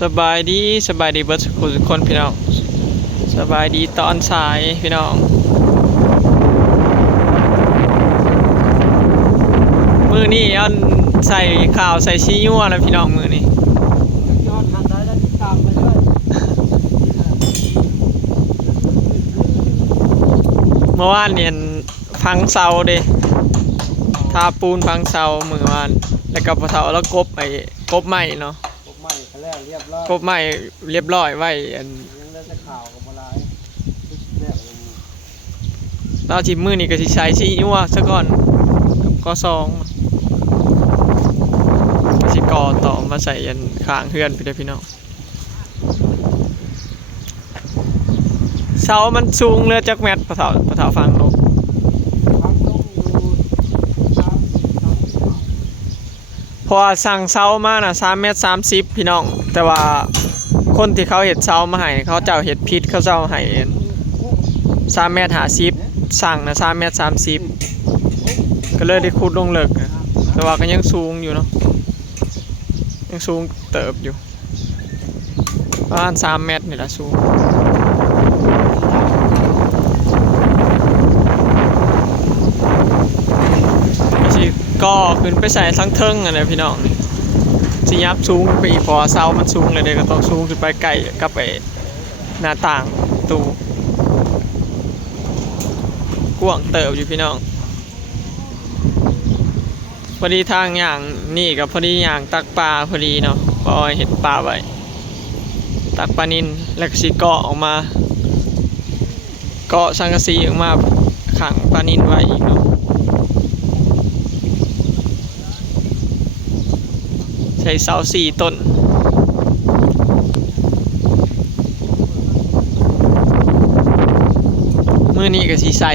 สบายดีสบายดีเบิร์ดทุกคนพี่น้อง สบายดีตอนสายพี่น้องมือนี่อันใส่ข่าวใส่ชี้ยั่วแล้วพี่น้องมือนี่ยอดทางได้แล้วติดตามไปด้วยเมื่อวานเนี่ยพังเสาเด้าปูนพังเสาเมื่อวานแล้วก็พอเสาแล้วกบไอ้กบใหม่เนาะพวกใหม่เขาแล้วเรียบร้อยกบใหม่เรียบร้อยไว้อันยังเล่นแต่ข่าวกับอะไรแล้วเราจิมือนี่ก็สิใช้ชี้ยั่วซะก่อนกับกอซองก็สิกอต่อมาใส่ยันข้างเฮือนพี่เด้อพี่น้องเสามันสูงเรือจักแมตรพอเถาพอเถาฟังลง พักต้องอยู่ตามตามที่ข่าว เพราะสั่งเสามานะ่ะ3เมตร30พี่น้อง แต่ว่าคนที่เขาเห็ดเสามาให้เขาเจ้าเห็ดพิษเขาเจ้าให้3เมตร50สั่งนะ3เมตร30ก็เลยได้ขุดลงเลิกนะแต่ว่าก็ยังสูงอยู่เนาะยังสูงเติบอยู่ประมาณ3เมตรนี่แหละสูง ก็ขึ้นไปใส่ทั้งเทิงอะนะพี่น้องนี่สิยับสูงไปอีกเพอเสามันสูงเลยเด้ก็ต้องสูงขึ้นไปใกลกับไอ้หน้าต่างตู้กว้างเติบอยู่พี่น้องพอดีทางอย่างนี่กับพอดีอย่างตักปลาพอดีเนาะพอเห็นปลาไว้ตักปลานินแล้วก็สิเกาะออกมา เกาะสังกะสีออกมาขังปลานินไว้อีกเนาะ ช้เสาสี่ต้น มือนี้ก็สีใส่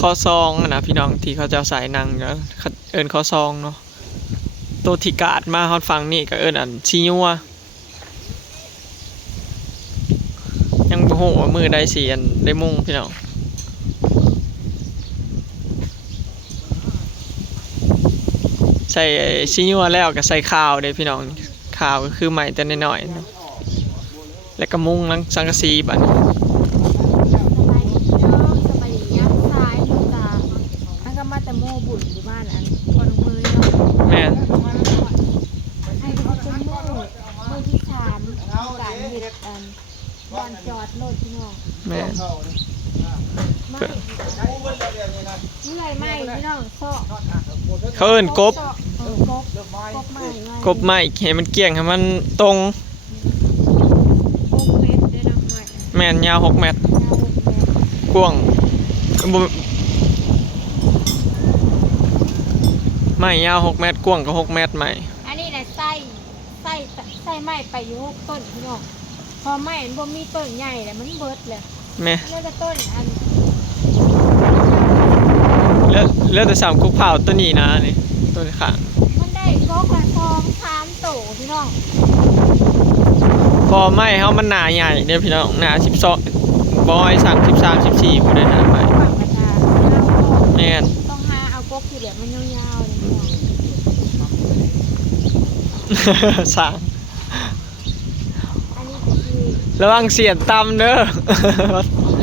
ข้อซองนะพี่น้องที่เขาจะเอาใส่นังก็เอินข้อซองเนาะตัวที่กาดมาฮอดฟังนี่ก็เอินอันชิยัวยังบ่ฮู้ว่ามือได้สีอันได้มุ่งพี่น้อง ใส่ชิญัวแล้วก็ใส่ข้าวเด้พี่น้องข้าวก็คือใหม่แต่น้อยๆนะแล้วก็มุ้งนังสังกะสีบัดนี้สบายดีเด้อสบายดีย่างกามาแต่โม่บุญอยู่บ้านอันคนมือเนาะแม่นเขาเป็นมือมือที่สามการเฮ็ดอันบอนจอดโลดพี่น้องแม่นเข้านี่ไม่ใช้เงินแล้วเดี๋ยวนี้นะเมื่อยไหมพี่น้องซอกเขาเอิ้นกบ กบไม้ให้มันเกลี้ยงให้มันตรงกบเม็ดเด้อนะใหม่แม่นยาว6เมตร ยาวหกเมตรกว้างบ่ไม้ยาว6เมตรกว้างก็6เมตรไม้อันนี้น่ะไส้ไส้ไส้ไม้ไปอยู่หกต้นพี่น้องพอไม้มันบ่มีต้นใหญ่แล้วมันเบิดเลยแม่แล้วก็ต้นอันเหลือเหลือแต่สามกุกเผาตัวนี้นะนี่ตัวนี้ข้าง มันได้ก็กระซองสามโต พี่น้องพอไม้เฮามันหนาใหญ่เด้อพี่น้องหนา12บอย3 13 14บ่ได้หนาไม้ฝั่งกระจาแม่นต้องหาเอากกที่แบบมันยาวๆเลยพี่น้องสร้างอันนี้ก็คือระวังเสียนตำเด้อ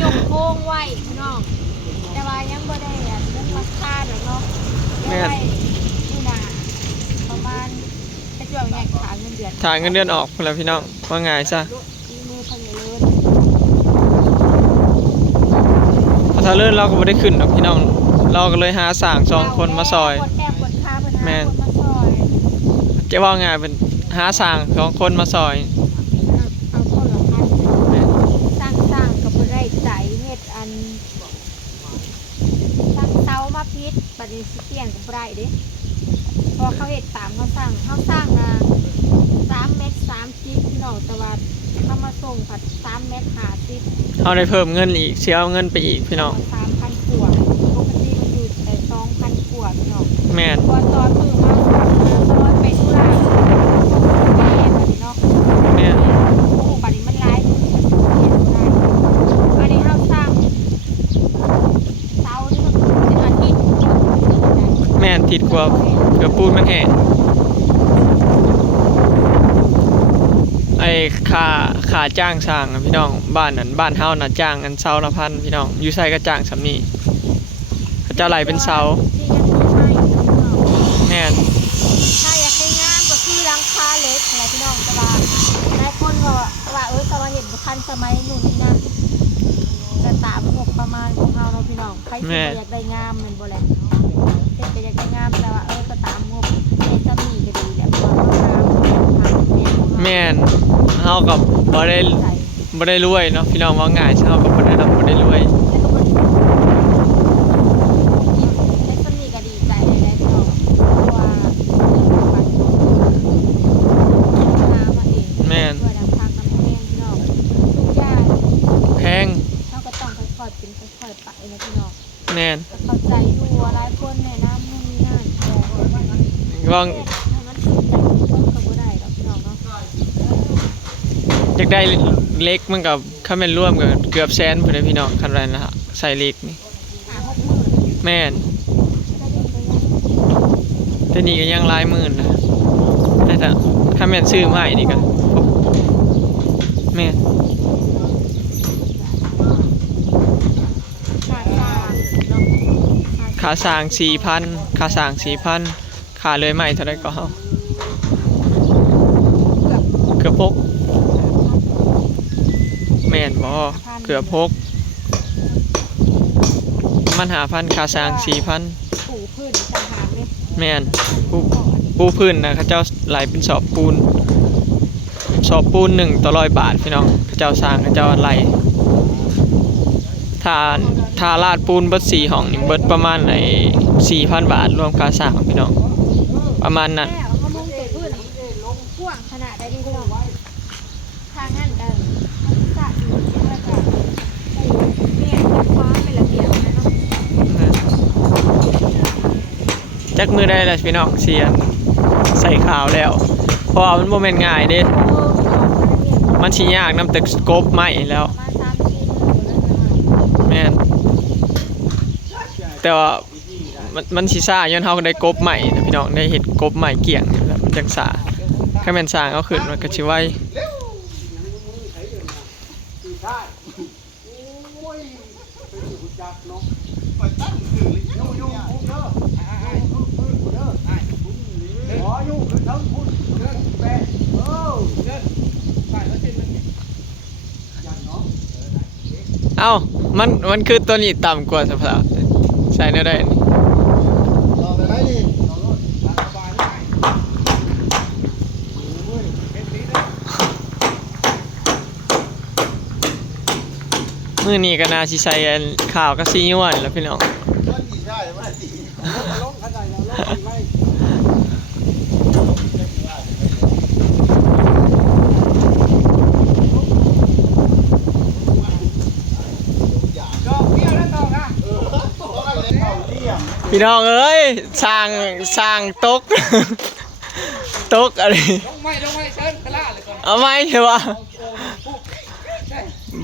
ยกโค้งไว้พี่น้องแต่ว่ายังบ่ได้อันเรื่องราคาหรอกเนาะแม่เดี๋ยนวไว้มื้อหน้าประมาณ จะจ่ายแง่ขาเงินเดือนถ่ายเงินเดือนออกพุ่นแล้วพี่น้องว่าไงซะอีเมลพันเลยถ้าเลื่อนเราก็บ่ได้ขึ้นดอกพี่น้อง เราก็เลยหาสร้างสองคนมาซอยกดแอบกดค่าเพิ่นหาแม่นคนมาซอยจะว่าไงเป็นหาสร้างสองคนมาซอย เอาคนละพันแม่นสร้างสร้างกับบ่ได้ใจเฮ็ดอันสร้างเตามาพิษบัดนี้สิเปลี่ยนกับบ่ได้เด้ เพอเขาเฮ็ดตามเขาสร้างเขาสร้างนะ3เมตร30พี่น้องแต่ว่าถ้ามาส่งผัด3เมตร50เอาได้เพิ่มเงินอีกเสียเอาเงินไปอีกพี่น้อง3,000กว่าปกติมันอยู่แต่2,000กว่าพี่น้องแม่นพอตอนมือมาตอนไปธุระแม่บัดนี้เนาะ แม่น โอ้บัดนี้มันร้ายอยู่บัดนี้เฮ็ดบ่ได้อันนี้เฮาสร้างเสา นี่มันเป็นอาทิตย์แม่นนติดกว่าเกือบปูนมันแห้งไอ้ค่าค่าจ้างสร้างอะพี่น้องบ้านนั้นบ้านเฮาน่ะจ้างกันเสาละพันพี่น้องอยู่ไสก็จ้างสำนี้เขาเจะไหลเป็นเสาที่ยังมีไม้พี่น้องแม่นถ้าอย เราเนาะพี่น้องใครที่บ่อยากได้งามแมันบ่แหละเฮ็ดก็อยากได้งามแต่ว่าเออก็ตามงบเฮ็ดจะมีก็ดีแหละเพราะว่ามทางแม่ของเราแมนเฮากับบ่ได้บ่ได้รวยเนาะพี่น้องว่าง่ายเฮากับบ่ได้ร่ำบ่ได้รวย แล้วก็บ่ได้เฮ็ดจะมีก็ดีใจเลยนะพี่น้องเพราะว่าหามาเอง แม่น ด้วยน้ำพักน้ำแห้งพี่น้องทุกอย่าง แพง เราก็ต้องค่อยๆเป็นค่อยๆไปนะพี่น้อง แม่นก็เข้าใจอยู่ว่าหลายคนแนะนำนู่นนี่นั่นแต่ว่ามันว่าถ้ามันถึงใจคนก็บ่ได้ดอกพี่น้องเนาะอยากได้เล็กมันกับคันแม่นร่วมก็เกือบแสนพุ่นเด้อพี่น้องคันไรนะฮะใส่เล็กนี่หาหกหมื่นแม่นได้เด็กไปยังแต่นี่ก็ยังหลายหมื่นนะแต่ถ้าคันแม่นซื้อมาให้นี่ก็แม่น ขาดสร้างเนาะ ค่าสร้าง4,000ค่าสร้าง4,000ค่าเลยใหม่เท่าใดก็เฮาเกือบเกือบพกแม่นบ่เกือบพกมันหาพันค่าสร้าง4,000ปูพื้นต่างหากเลยแม่นปูของอันนี้ปูพื้นนะเขาเจ้าไหลเป็นสอบปูนสอบปูนหนึ่งต่อร้อยบาทพี่น้องเขาเจ้าสร้างเขาเจ้าไหล ถ้าถ้าลาดปูนเบิดสี่ห้องนี่เบิดประมาณไอ้สี่พันบาทรวมค่าสร้างพี่น้องประมาณนั้นแม่เอามามุงตัวพื้นลงพ่วงขนาดใดดีพี่น้องทางนั้นกันสระอยู่ที่ว่าจะปูเมียนฟ้าเป็นระเบียบนะเนาะจักมือได้แล้วพี่น้องเสียนใส่ขาวแล้วเพราะว่ามันโมเมนง่ายเด้โอ้พี่น้องระเบียบมันชิยากน้ำตึกสกบไหมแล้ว มาสามสี่หมื่นแล้วนะ แม่น แต่ว่ามันมันสิซ่าย้อนเฮาก็ได้กบใหม่นะพี่น้องได้เห็ดกบใหม่เกี่ยงนี่แล้วมันจังซ่าถ้าแม่นสร้างเอาขึ้นมันก็สิไวคือใช่โอ้ยเป็นกระไปตั้งคือเลยยุ่งยุ่งพุ่งเด้อยุ่งพุ่งเด้อขอยุ่งคือทั้งพุ่งเด้อแปะเออเด้อไปแล้วยเนาะเอ้ามันมันคือตัวนี้ต่ำกว่าสภาพ ใส่แนวได้นี่รอไปไหนนี่รอรถตามสบายได้โอ้ยเป็นดีนะมื้อนี้ก็น่าสิใส่อันข้าวกับซีอิ๊วนี่แหล้วพี่น้องมันดีใช่มันดีลงขนาดแล้วลงไม่ดอกเบี้ยแล้วต่อนะเออต่อเลยเบี้ย พี่น้องเอ้ยสร้างสร้างตก ตกอะไรลงไม่ลงไม่เชิญกระลาเลยก่อนเอาไหมใช่ปะ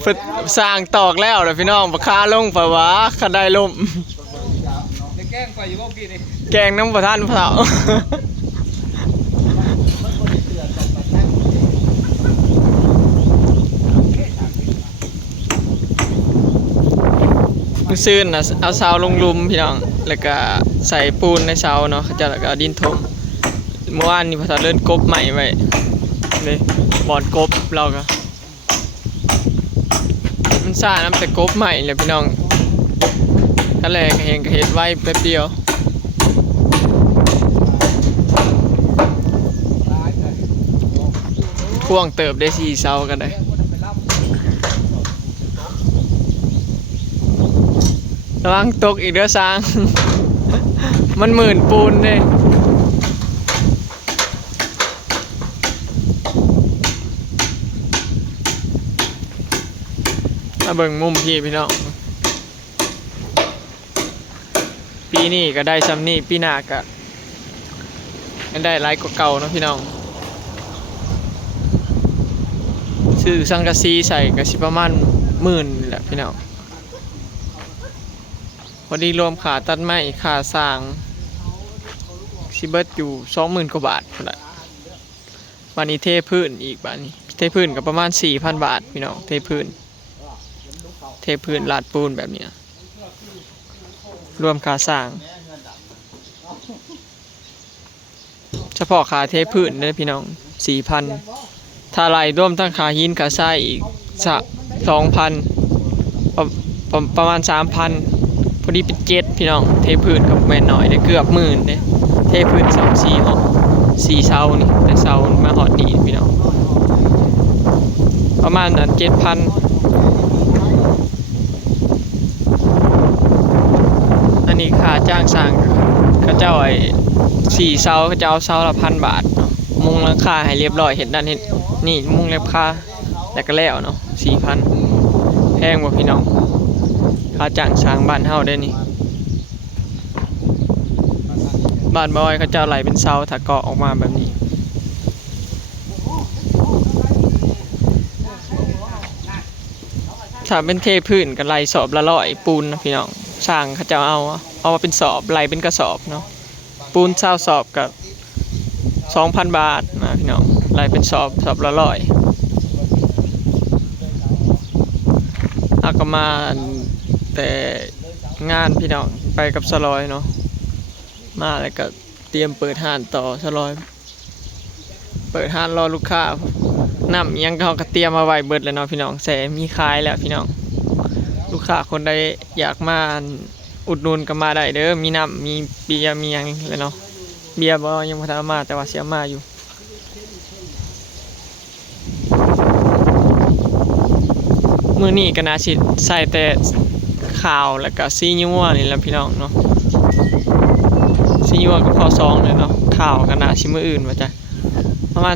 เพิ่นสร้างตอกแล้วเด้อพี่น้องบ่คาลงไปวะคันได้ล่มแกล้งไปอยู่ก็กินนี่แกงน้ำประทานเผาซื่นนะเอาสาลงลุมพี่น้อง แล้วก็ใส่ปูนในเสาเนาะเขาจะแล้วก็ดินถมเมื่อวานนี้พอตาเลื่อนกบใหม่ไว้เลยบอนกบเราก็มันซ่าน้ำแต่กบใหม่เลยพี่น้องก็เลยเห็นก็เห็นไว้แป๊บเดียวตายเลยพ่วงเติบได้สี่เสากันได้ไระวังตกอีกเด้อสาง มันหมื่นปูนเลยมาเบิ่งมุมพี่พี่น้อง ปีนี้ก็ได้ซ้ำนี่ปีหน้าก็ได้หลายกว่าเก่าเนาะพี่น้องซื้อสังกะสีใส่ก็สิประมาณหมื่นแหละพี่น้อง อดีรวมขาตัดไม้ขาสร้างสิเบิดอยู่สองหมื่นกว่าบาทพุ่นละบานนี้เทพื้นอีกบานนี้ เทพื้นก็ประมาณสี่พันบาทพี่น้องเทพื้น เทพื้นลาดปูนแบบเนี้ยรวมค่าสร้าง เฉพาะค่าเทพื้นเด้อพี่น้องสี่พันถ้าไล่รวมทั้งค่าหินค่าทรายอีกสองพันประประประมาณสามพัน พอดีเป็นเจ็ดพี่น้อง เทพื้นกับแม่นหน่อยได้เกือบหมื่นเด้เทพื้นสองสี่ห้องสี่เสานี่แต่เสามาหอดนี่พี่น้อง ประมาณนั้นเจ็ดพันอันนี้ค่าจ้างสร้างก็เจ้าไอ้สี่เสาก็จะเอาเสาละพันบาทเนาะมุงหลังคาให้เรียบร้อยเห็นด้านนี้นี่มุงเรียบค่าแล้วก็แล้วเนาะสี่พันแพงกว่าพี่น้องาจ้างสร้างบ้านเฮาได้นี่บ้านบอยเขาเจะไหลเป็นเสาถ้าเกาะออกมาแบบนี้ถ้าเป็นเทพื้นกับไหลสอบละร้อยปูนนะพี่น้องสร้างเขาจะเอาเอามาเป็นสอบไหลเป็นกระสอบเนาะปูนเช่าสอบกับสองพันบาทนะพี่น้องไหลเป็นสอบสอบละร้อยเอาก็มา แต่งานพี่น้องไปกับสลอยเนาะมาแล้วก็เตรียมเปิดห้านต่อสลอย เปิดห้านรอลูกค้าน้ำยังเขาก็เตรียมมาไว้เบิดแล้วเนาะพี่น้องแสมีขายแล้วพี่น้อง ลูกค้าคนใดอยากมาอุดหนุนก็มาได้เด้อมีน้ำมีเบียร์มียังเลยเนาะเบียร์บ่ยังบ่ทันามาแต่ว่าเสียมาอยู่มือนี้ก็น่าสิใส่แต่ ขาวแล้วก็ซีญัวนี่แหละพี่น้องเนาะซีญัวกับข้าวซองเลยเนาะขาวก็น่าสิมืออื่นว่าจ้ะประมาณ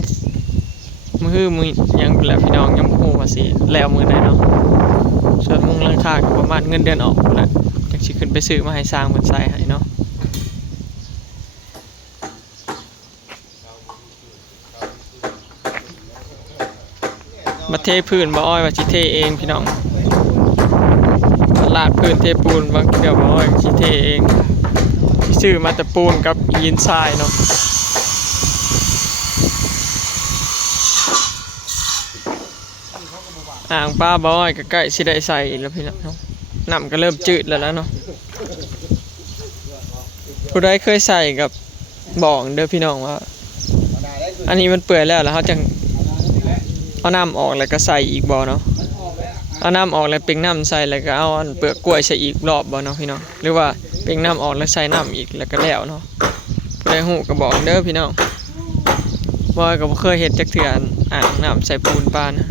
มือมือยังแหละพี่น้องยังบ่ฮู้ว่าสิแล้วมือใดเนาะส่วนมุงหลังคาก็ประมาณเงินเดือนออกพู้นละจังสิขึ้นไปซื้อมาให้สร้างเพิ่นใส่ให้เนาะมาเทพื้นบ่อ้อยว่าสิเทเองพี่น้อง ลาดพื้นเทปูนบางเทื่อบ่อ้อยสิเทเองสิซื้อมาแต่ปูนกับหินทรายเนาะอ่างปลาบอยก็ใกล้สิได้ใส่แล้วพี่น้องน้ำก็เริ่มจืดแล้วนะเนาะผู้ใดเคยใส่กับบอกเด้อพี่น้องว่า อันนี้มันเปื่อยแล้วแล้วเขาจังเอาน้ำออกแล้วก็ใส่อีกบ่เนาะ เอาน้ำออกแล้วเป่งน้ำใส่แล้วก็เอาอันเปลือกกล้วยใส่อีกรอบบ่เนาะพี่น้องหรือว่าเป่งน้ำออกแล้วใส่น้ำอีกแล้วก็แล้วเนาะผู้ใดหูก็บอกเด้อพี่น้องบอยก็บ่เคยเห็นจักเถื่ออ่างน้ำใส่ปูนปลานะ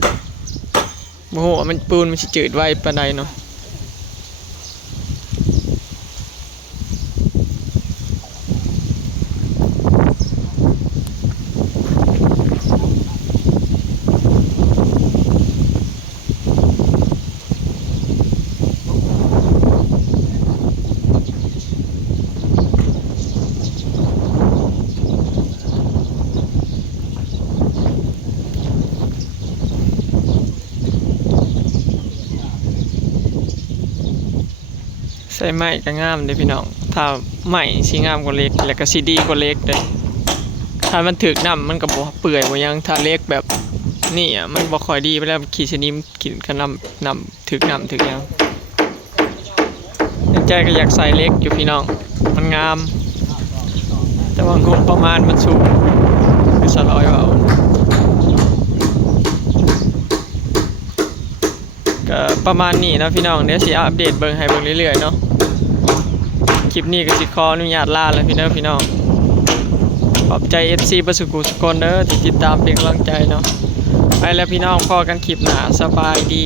โอ้โหมันปูนมันสิจืดไวปานใดเนาะ ใส่ไม้ก็งามเด้พี่น้อง ถ้าไม้สิงามกว่าเล็ก แล้วก็สิดีกว่าเล็กเด้ถ้ามันถึกน้ำมันก็บ่เปื่อยบ่หยังถ้าเล็กแบบนี่อะมันบ่ค่อยดีไปแล้วขี้สนิมกินกับน้ำนำถึกน้ำถึกหยังใจก็อยากใส่เล็กอยู่พี่น้อง มันงาม แต่ว่างบประมาณมันสูงคือสลอยว่าเอาก็ประมาณนี้นะพี่น้องเดี๋ยวสิอัปเดตเบิ่งให้เบิ่งเรื่อยๆเนาะ ลิปนี้ก็สิขออนุญาตลาแล้วพี่น้องพี่น้องขอบใจ FC ประสุกุสกลเด้อที่ติดตามเป็นกำลังใจเนาะไปแล้วพี่น้องพอกันคลิปหนาสบายดี